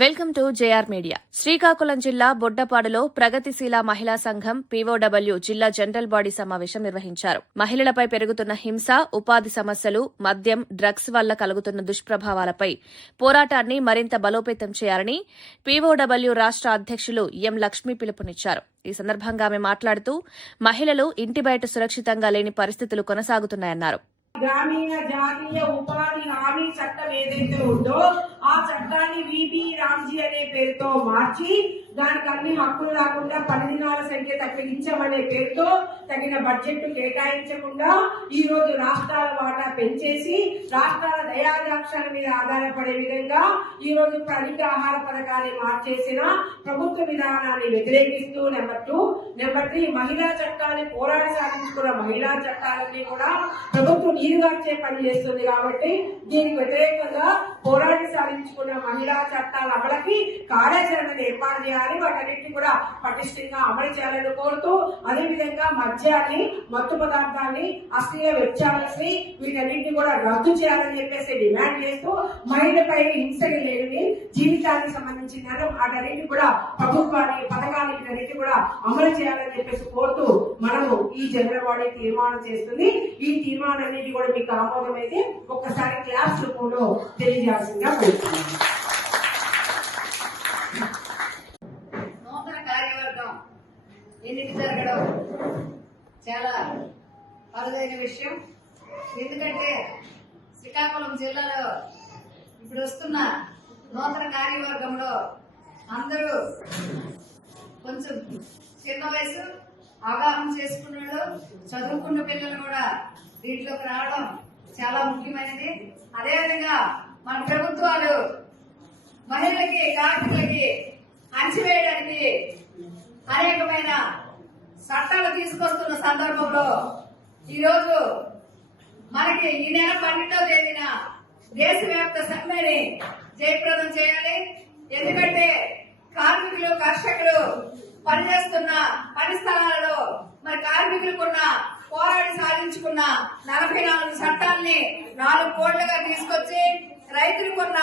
Welcome to JR media. Srikakulam జిల్లా బొడ్డపాడులో ప్రగతిశీల మహిళా సంఘం పీఓడబ్ల్యూ జిల్లా జనరల్ బాడీ సమావేశం నిర్వహించారు. మహిళలపై పెరుగుతున్న హింస, ఉపాధి సమస్యలు, మద్యం, డ్రగ్స్ వల్ల కలుగుతున్న దుష్ప్రభావాలపై పోరాటాన్ని మరింత బలోపేతం చేయాలని పీఓడబ్ల్యూ రాష్ట్ర అధ్యక్షులు ఎం లక్ష్మి పిలుపునిచ్చారు. ఈ సందర్భంగా ఆమె మాట్లాడుతూ మహిళలు ఇంటి బయట సురక్షితంగా లేని పరిస్థితులు కొనసాగుతున్నాయన్నారు. గ్రామీణ జాతీయ ఉపాధి హామీ చట్టం ఏదైతే ఉందో ఆ చట్టాన్ని విబి రామ్జీ అనే పేరుతో మార్చి దానికి అన్ని హక్కులు రాకుండా 10 దినాల సంఖ్య తగ్గించమనే పేరుతో తగిన బడ్జెట్ కేటాయించకుండా ఈ రోజు రాష్ట్రాల వాటా పెంచేసి రాష్ట్రాల దయాదాక్షల మీద ఆధారపడే విధంగా ఈ రోజు ఆహార పథకాన్ని మార్చేసిన ప్రభుత్వ విధానాన్ని వ్యతిరేకిస్తూ నెంబర్ 3 మహిళా చట్టాన్ని పోరాడి సాధించుకున్న మహిళా చట్టాలన్నీ కూడా ప్రభుత్వం నీరుగార్చే పని చేస్తుంది. కాబట్టి దీనికి వ్యతిరేకంగా పోరాడి సాధించుకున్న మహిళా చట్టాల అమలుకి కార్యాచరణను ఏర్పాటు చేయాలి. వాటన్నింటినీ కూడా పటిష్టంగా అమలు చేయాలని కోరుతూ అదేవిధంగా మద్యాన్ని, మత్తు పదార్థాన్ని, అశ్లీల వెబ్చానల్స్ వీటన్నింటినీ కూడా రద్దు చేయాలని చెప్పేసి డిమాండ్ చేస్తూ మహిళపై హింసకి లేని జీవితానికి సంబంధించిన వాటన్నింటినీ కూడా ప్రభుత్వానికి పథకాలు వీటన్నింటినీ కూడా అమలు చేయాలని చెప్పేసి కోరుతూ మనము ఈ జనరల్ బాడీ తీర్మానం చేస్తుంది. ఈ తీర్మానాన్ని కూడా మీకు ఆమోదమైతే ఒక్కసారి క్లాస్ రూపంలో తెలియజేయాల్సిందిగా కోరుతున్నాను. నూతన కార్యవర్గం ఎన్నిక జరగడం చాలా అరుదైన విషయం. ఎందుకంటే శ్రీకాకుళం జిల్లాలో ఇప్పుడు వస్తున్న నూతన కార్యవర్గంలో అందరూ కొంచెం చిన్న వయసు అవగాహన చేసుకున్న వాళ్ళు, చదువుకున్న పిల్లలు కూడా దీంట్లోకి రావడం చాలా ముఖ్యమైనది. అదేవిధంగా మన ప్రభుత్వాలు మహిళలకి, కార్మికులకి అణచివేయడానికి అనేకమైన చట్టాలు తీసుకొస్తున్న సందర్భంలో ఈరోజు మనకి ఈ నెల 12వ తేదీన దేశవ్యాప్త సమ్మెని జయప్రదం చేయాలి. ఎందుకంటే కార్మికులు, కర్షకులు పనిచేస్తున్న పని స్థలాలలో మరి కార్మికులకున్న పోరాడి సాధించుకున్న 44 చట్టాలని 4 కోట్లుగా తీసుకొచ్చి రైతులకున్న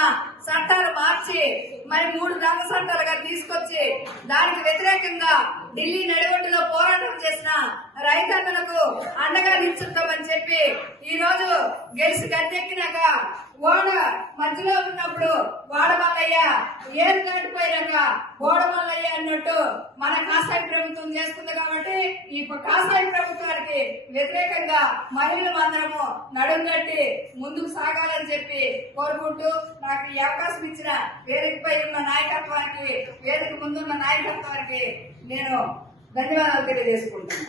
చట్టాలు మార్చి మరి 3 దొంగ చట్టాలుగా తీసుకొచ్చి దానికి వ్యతిరేకంగా ఢిల్లీ నడిబొడ్డులో పోరాటం చేసిన రైతన్నలకు అండగా నిల్చుంటామని చెప్పి ఈ రోజు గెలిచి గద్దెక్కినాక ఓడ మధ్యలో ఉన్నప్పుడు వాడమల్లయ్య, ఏరు దాటిపోయినాక ఓడమల్లయ్య అన్నట్టు మన కాసాయి ప్రభుత్వం చేస్తుంది. కాబట్టి ఈ కాసాయి ప్రభుత్వానికి వ్యతిరేకంగా మహిళలు అందరము నడుంగట్టి ముందుకు సాగాలని చెప్పి కోరుకుంటూ నాకు ఈ అవకాశం ఇచ్చిన వేదికపై ఉన్న నాయకత్వానికి, వేదిక ముందున్న నాయకత్వానికి నేను ధన్యవాదాలు తెలియజేసుకుంటాను.